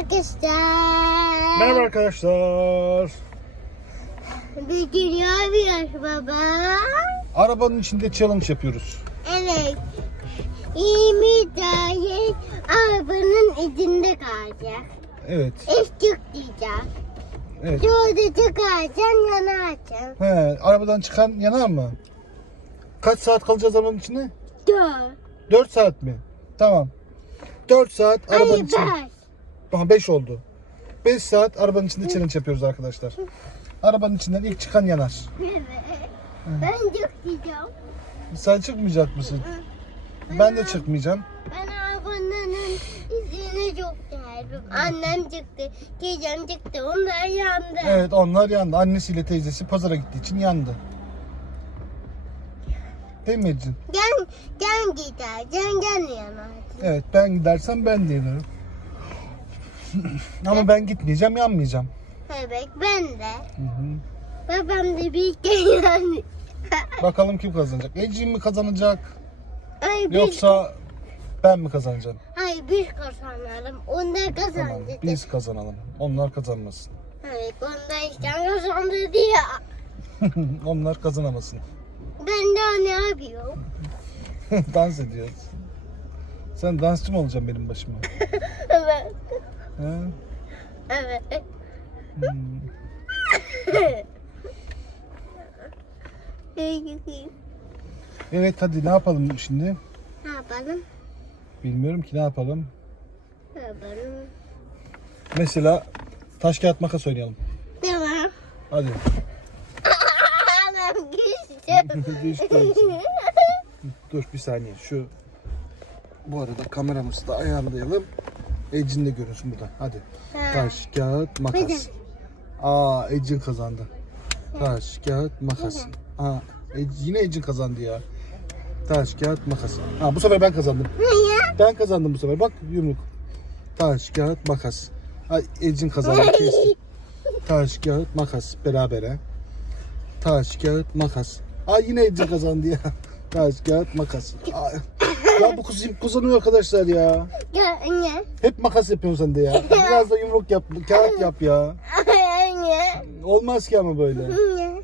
arkadaşlar. Merhaba arkadaşlar. Bugün ne yapıyoruz baba? Arabanın içinde challenge yapıyoruz. Evet. 20 tane arabanın içinde kalacak. Evet. Eşlik diyeceğim. Evet. Şurada çıkacaksın yanacaksın. He, arabadan çıkan yanar mı? Kaç saat kalacağız arabanın içinde? Dört. 4 saat mi? Tamam. 4 saat arabanın Hayır içinde. beş. Aha 5 oldu. 5 saat arabanın içinde challenge yapıyoruz arkadaşlar. Arabanın içinden ilk çıkan yanar. Evet. Ben çok diyeceğim. Sen çıkmayacak mısın? Ben de çıkmayacağım. Ben arabanın izini çok sevdim. Annem çıktı, teyzem çıktı, onlar yandı. Evet onlar yandı. Annesiyle teyzesi pazara gittiği için yandı. Değil mi Ecin? Gel, gel gider, gel gel yanar. Evet ben gidersem ben de yanarım. Ama ben gitmeyeceğim yanmayacağım. Evet, ben de. Hı hı. Babam da bir yandı. Bakalım kim kazanacak? Ecin mi kazanacak Ay, biz, yoksa ben mi kazanacağım? Ay biz kazanalım, onlar Tamam kazandı. biz kazanalım. Onlar kazanmasın. Evet, onlar işte kazandı diye. Onlar kazanamasın. Ben de ne yapıyorum? dans ediyoruz. Sen dansçı mı olacaksın benim başıma? Evet, He? evet. Hmm. Evet hadi ne yapalım şimdi? Ne yapalım? Bilmiyorum ki ne yapalım. Ne yapalım? Mesela taş kağıt makas oynayalım. Tamam. Hadi. Anam güçlü. Düştü. Dur bir saniye şu bu arada kameramızı da ayarlayalım. Ecin de görünsün burada. Hadi. Taş, kağıt, makas. Aa Ecin kazandı. Taş, kağıt, makas. Aa Ec- yine Ecin kazandı ya. Taş, kağıt, makas. Ha bu sefer ben kazandım. Ben kazandım bu sefer. Bak yumruk. Taş, kağıt, makas. Ay Ecin kazandı. Kesti. Taş, kağıt, makas berabere. Taş, kağıt, makas. Ay yine Ecin kazandı ya. Taş, kağıt, makas. Ay. Ya bu kız kazanıyor arkadaşlar ya. Anne. Hep makas yapıyorsun sen de ya. Biraz da yumruk yap, kağıt yap ya. Anne. Olmaz ki ama böyle. Anne.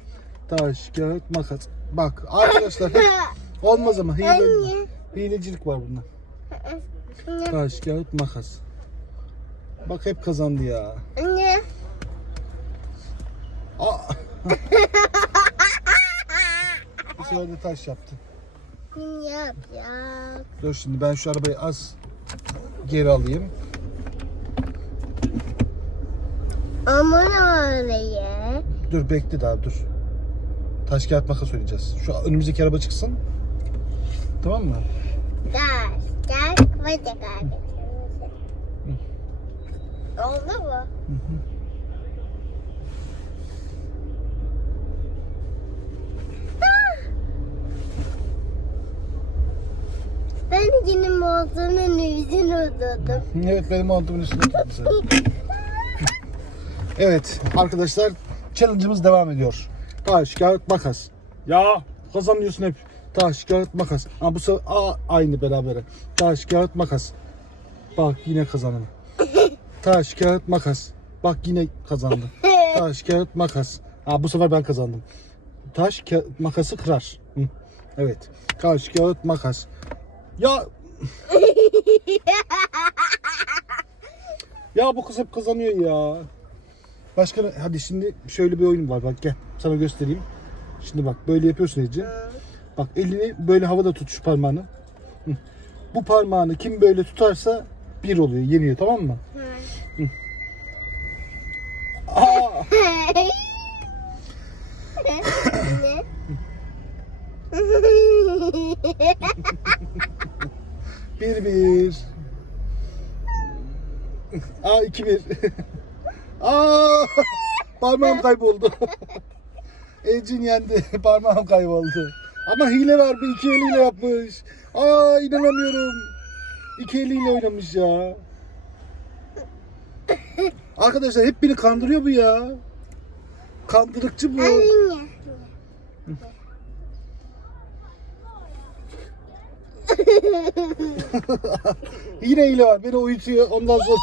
Taş, kağıt, makas. Bak arkadaşlar hep olmaz ama hile, hilecilik var bunda. Anne. Taş, kağıt, makas. Bak hep kazandı ya. Anne. Aa. Bu sefer de taş yaptı. Ne yapacak? Dur şimdi ben şu arabayı az geri alayım. Aman oraya. Dur bekle daha dur. Taş kağıt makas oynayacağız. Şu önümüzdeki araba çıksın. Tamam mı? Taş, bacak abi. Oldu mu? Ben yine montunun yüzünü oturdum. Evet benim montumun üstüne sen. Evet arkadaşlar challenge'ımız devam ediyor. Taş, kağıt, makas. Ya kazanıyorsun hep. Taş, kağıt, makas. Ha bu sefer aa, aynı berabere. Taş, kağıt, makas. Bak yine kazandım. Taş, kağıt, makas. Bak yine kazandı. Taş, kağıt, makas. Ha bu sefer ben kazandım. Taş, kağıt, makası kırar. Hı. Evet. Taş, kağıt, makas. Ya Ya bu kız hep kazanıyor ya. Başka ne- hadi şimdi şöyle bir oyun var bak gel sana göstereyim. Şimdi bak böyle yapıyorsun Ece. Bak elini böyle havada tut şu parmağını. Hı. Bu parmağını kim böyle tutarsa bir oluyor yeniyor tamam mı? Aa, bir bir. Aa iki bir. Aa parmağım kayboldu. Ecin yendi. Parmağım kayboldu. Ama hile var bir iki eliyle yapmış. Aa inanamıyorum. İki eliyle oynamış ya. Arkadaşlar hep beni kandırıyor bu ya. Kandırıkçı bu. Anne. Yine hile var. Beni uyutuyor. Ondan sonra.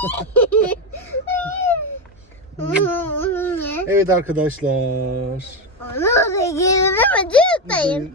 Evet arkadaşlar. Onu da gelemedim. Dayım.